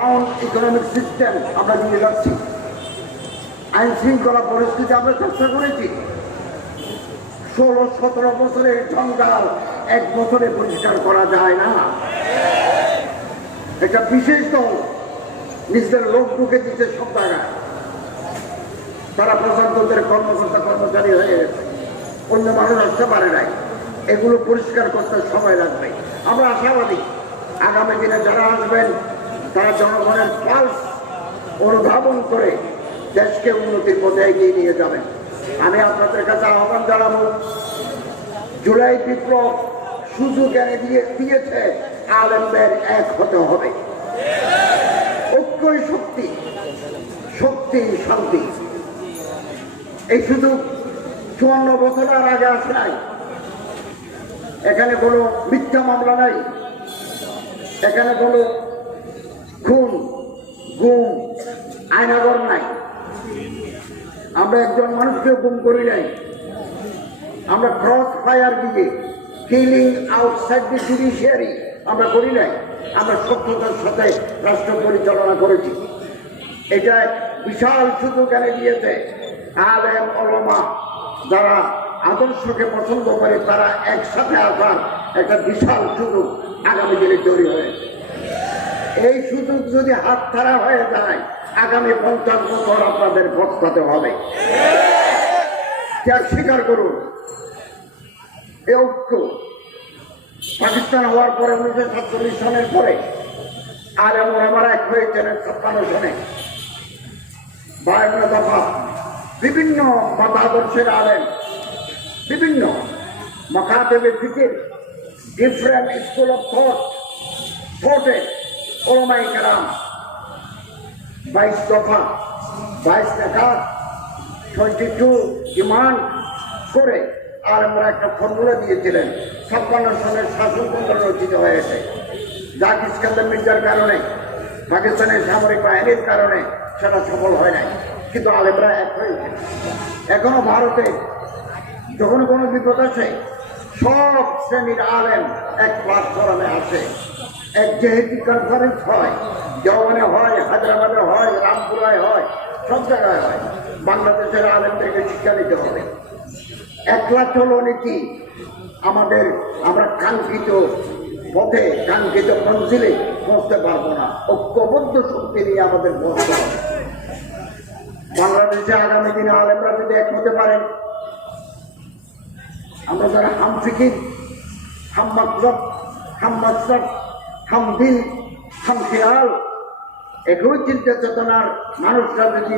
Sound economic system আমরা নিয়ে যাচ্ছি। আইন শৃঙ্খলা পরিস্থিতি আমরা চেষ্টা করেছি। 16-17 বছরের জঞ্জাল এক বছরে পরিষ্কার করা যায় না। একটা বিশেষ দল নিজেদের লোক ঢুকে দিতে সব জায়গায়, তারা প্রশাসনদের কর্মকর্তা কর্মচারী হয়ে গেছে, অন্য মানুষ আসতে পারে নাই। এগুলো পরিষ্কার করতে সময় লাগবে। আমরা আশাবাদী আগামী দিনে যারা আসবেন তারা জনগণের পালস অনুধাবন করে দেশকে উন্নতির পথে এগিয়ে নিয়ে যাবেন। আমি আপনাদের কাছে আহ্বান জানাবো, জুলাই বিপ্লব সুযোগ এনে দিয়েছে আলেমদের এক হতে হবে। ঐক্যই শক্তি, শক্তি শান্তি। এই সুযোগ 54 বছর আর আগে আসে নাই। এখানে কোনো মিথ্যা মামলা নাই, এখানে কোনো খুন গুম আয়নাগর নাই। আমরা একজন মানুষকে গুম করি নাই, আমরা ক্রস ফায়ার দিয়ে কিলিং আউটসাইড দি জুডিশিয়ারি আমরা করি নাই। আমরা সত্যতার সাথে রাষ্ট্র পরিচালনা করেছি। এটা বিশাল সুযোগ এনে দিয়েছে আলেম ওলামা যারা আদর্শকে পছন্দ করে তারা একসাথে আসার একটা বিশাল সুযোগ আগামী দিনে তৈরি হয়েছে। এই সুযোগ যদি হাতছাড়া হয়ে যায় আগামী 50 বছর আপনাদের পস্তাতে হবে। ত্যাগ স্বীকার করুন। এই ঐক্য পাকিস্তান হওয়ার পরে 1947 সনের পরে আলেম ওলামারা এক হয়েছেন 56 সনে। 52 দফা বিভিন্ন মতাদর্শের আলেম, বিভিন্ন মাকাতেবে ফিকির, ডিফারেন্ট স্কুল অফ থটে ওলামায়ে কেরাম 22 দফা 22 নাকাত 22 ডিমান্ড করে আলেমরা একটা ফর্মুলা দিয়েছিলেন। 56 সনের শাসনতন্ত্র রচিত হয়েছে। জাকির ইস্কান্দার মির্জার কারণে, পাকিস্তানের সামরিক বাহিনীর কারণে সেটা সফল হয় নাই, কিন্তু আলেমরা এক হয়েছে। এখনো ভারতে যখন কোনো বিপদ আসে সব শ্রেণীর আলেম এক প্ল্যাটফর্মে আসে। এক জেহেদি কনফারেন্স হয়, জওয়ানে হয়, হায়দ্রাবাদে হয়, রামপুরায় হয়, সব জায়গায় হয়। বাংলাদেশের আলেমদেরকে শিক্ষা নিতে হবে। একলা চলো নীতি আমাদের, আমরা কাঙ্ক্ষিত পথে কাঙ্ক্ষিত মঞ্জিলে পৌঁছতে পারবো না। ঐক্যবদ্ধ শক্তি নিয়ে আমাদের পৌঁছতে হবে। বাংলাদেশে আগামী দিনে আলেমরা যদি এক হতে পারেন, আমরা যারা হাম ফিকির, হাম মাকসদ, হাম মাকসদ, হাম দিল, হাম খেয়াল, একই চিন্তা চেতনার মানুষরা যদি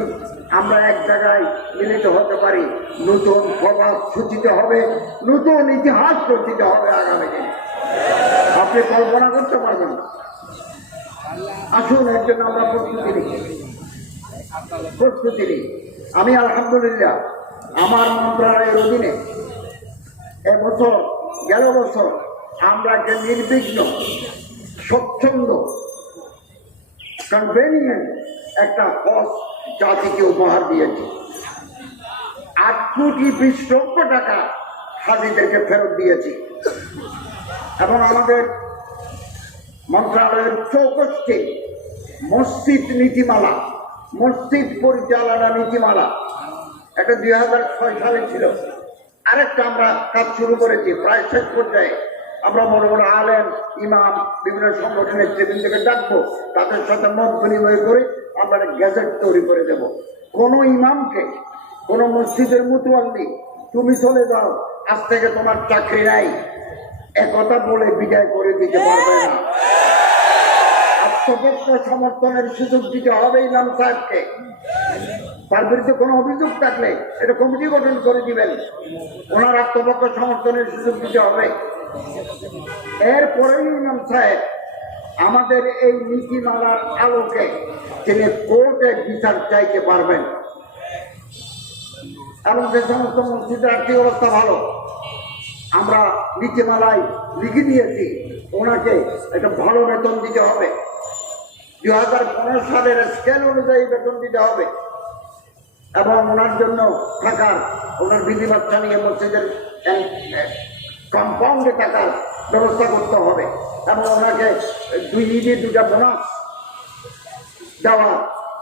আমরা এক জায়গায় মিলিত হতে পারি, নতুন প্রভাব সূচিত হবে, নতুন ইতিহাস রচিত হবে আগামী দিনে। আপনি কল্পনা করতে পারবেন না। আসুন এর জন্য আমরা প্রস্তুতি নিই। আমি আলহামদুলিল্লাহ আমার মন্ত্রণালয়ের অধীনে এবছর গেল বছর আমরা একটা নির্বিঘ্ন স্বচ্ছন্দ কনভেনিয়েন্ট একটা হজ জাতিকে উপহার দিয়েছি। 8 কোটি 20 লক্ষ টাকা হাজিদেরকে ফেরত দিয়েছি এবং আমাদের মন্ত্রণালয়ের 64টি মসজিদ নীতিমালা, মসজিদ পরিচালনা নীতিমালা, একটা 2006 সালে ছিল। আরেকটা আমরা কাজ শুরু করেছি প্রায় শেষ পর্যায়ে। আমরা বড় বড় আলেম, ইমাম, বিভিন্ন সংগঠনের নেতৃবৃন্দকে ডাকবো, তাদের সাথে মত বিনিময় করে আমরা গ্যাজেট তৈরি করে দেব। কোনো ইমামকে, কোনো মসজিদের মুতওয়াল্লি তুমি চলে যাও, আজ থেকে তোমার চাকরি নাই, একথা বলে বিদায় করে দিতে পারবে না। আত্মপক্ষ সমর্থনের সুযোগ দিতে হবে ইমাম সাহেবকে। তার বিরুদ্ধে কোনো অভিযোগ থাকলে এটা কমিটি গঠন করে দিবেন, ওনার আত্মপক্ষ সমর্থনের সুযোগ দিতে হবে। এরপরেই ইমাম সাহেব আমাদের এই নীতিমালার আলোকে তিনি কোর্টে বিচার চাইতে পারবেন। এবং যে সমস্ত মসজিদের আর্থিক অবস্থা ভালো, আমরা নীতিমালায় লিখে দিয়েছি ওনাকে একটা ভালো বেতন দিতে হবে। 2015 সালের স্কেল অনুযায়ী বেতন দিতে হবে এবং ওনার জন্য থাকার, ওনার বিধি বাচ্চা নিয়ে মসজিদের কম্পাউন্ডে থাকার ব্যবস্থা করতে হবে এবং ওনাকে 2 ঈদে 2টা বোনাস দেওয়া।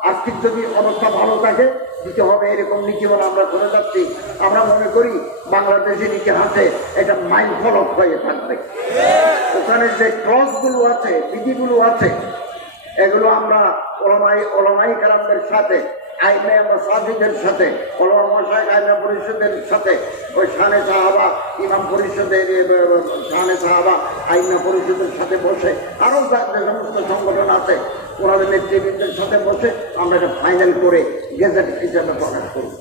আর্থিক যদি অবস্থা ভালো থাকে দিতে হবে, এরকম নীতিমালা আমরা করে যাচ্ছি। আমরা মনে করি বাংলাদেশের ইতিহাসে এটা মাইল ফলক হয়ে থাকবে। ওখানে যে ক্লজগুলো আছে, বিধিগুলো আছে, এগুলো আমরা ওলামাই কারামদের সাথে, আইমে মাসাজিদের সাথে, ওলামা শায়েখ আইমে পরিষদের সাথে, ওই শানে সাহাবা ইমাম পরিষদের, শানে সাহাবা আইমে পরিষদের সাথে বসে, আরও যে সমস্ত সংগঠন আছে ওনাদের নেতৃবৃন্দের সাথে বসে আমরা এটা ফাইনাল করে গেজেট হিসাবে প্রকাশ করব।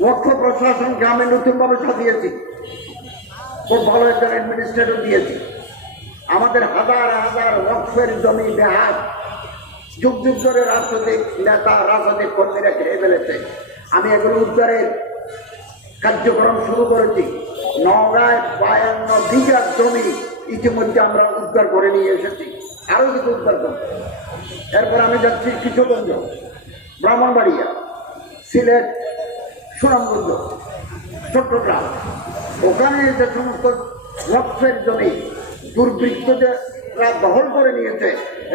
ওয়াকফ প্রশাসনকে আমি নতুনভাবে সাজিয়েছি, খুব ভালো একজন অ্যাডমিনিস্ট্রেটর দিয়েছি। আমাদের হাজার হাজার ওয়াকফের জমি বেহাত যুগ যুগ ধরে রাজনৈতিক নেতা, রাজনৈতিক কর্মীরা খেয়ে ফেলেছে। আমি এগুলো উদ্ধারের কার্যক্রম শুরু করেছি। নওগাঁয় 52 বিঘা জমি ইতিমধ্যে আমরা উদ্ধার করে নিয়ে এসেছি, আরও কিছু উদ্ধার করব। এরপর আমি যাচ্ছি কিশোরগঞ্জ, ব্রাহ্মণবাড়িয়া, সিলেট, সুনামগঞ্জ, চট্টগ্রাম। ওখানে যে সমস্ত ওয়াকফের জমি দুর্বৃত্তরা দখল করে নিয়েছে,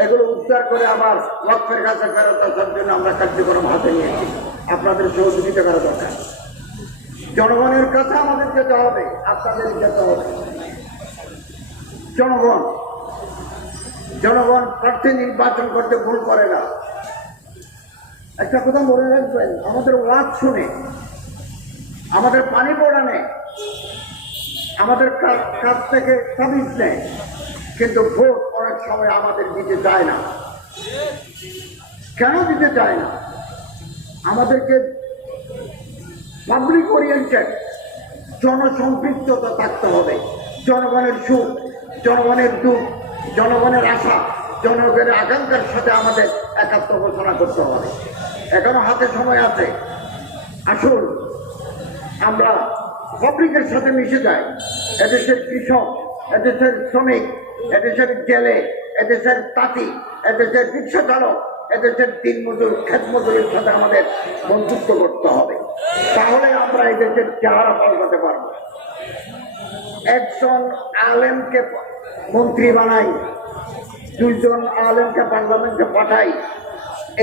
এগুলো উদ্ধার করে আবার ওয়াকফের কাছে ফেরত আসার জন্য আমরা কার্যক্রম হাতে নিয়েছি। আপনাদের সহযোগিতা করা দরকার। জনগণের কাছে আমাদের যেতে হবে, আপনাদের যেতে হবে। জনগণ প্রার্থী নির্বাচন করতে ভুল করে না। একটা কথা মনে রাখবেন, আমাদের ওয়াজ শুনে, আমাদের পানি পড়ানে, আমাদের কাছ থেকে তাবিজ নেয়, কিন্তু ভোট অনেক সময় আমাদের দিতে চায় না। কেন দিতে চায় না? আমাদেরকে পাবলিক ওরিয়েন্টেড, জনসম্পৃক্ততা থাকতে হবে। জনগণের সুখ, জনগণের দুঃখ, জনগণের আশা, জনগণের আকাঙ্ক্ষার সাথে আমাদের একাত্ম ঘোষণা করতে হবে। এখনো হাতে সময় আছে। আসুন আমরা পাবলিকের সাথে মিশে যাই। এদেশের কৃষক, এদেশের শ্রমিক, এদেশের জেলে, এদেশের তাঁতি, এদেশের রিক্সা চালক, এদেশের দিনমজুর, ক্ষেত মজুরের সাথে আমাদের বন্ধুত্ব করতে হবে। তাহলে আমরা এদেশের চেহারা পাল্টাতে পারবো। একজন আলেমকে মন্ত্রী বানাই, 2 জন আলেমকে পার্লামেন্টে পাঠাই,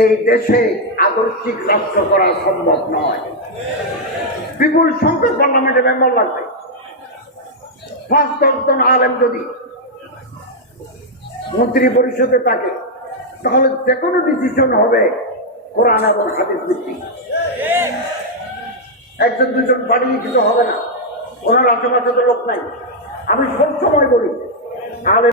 এই দেশে আদর্শিক রাষ্ট্র করা সম্ভব নয়। বিপুল সংখ্যক পার্লামেন্টে মেম্বার লাগবে। 5-10 জন আলেম যদি মন্ত্রী পরিষদে থাকে, তাহলে যে কোনো ডিসিশন হবে কোরআন এবং হাদিস ভিত্তিক। 1-2 জন বাড়িয়ে কিছু হবে না। ওনার আশেপাশে তো লোক নাই। আমি সব সময় বলি আলেম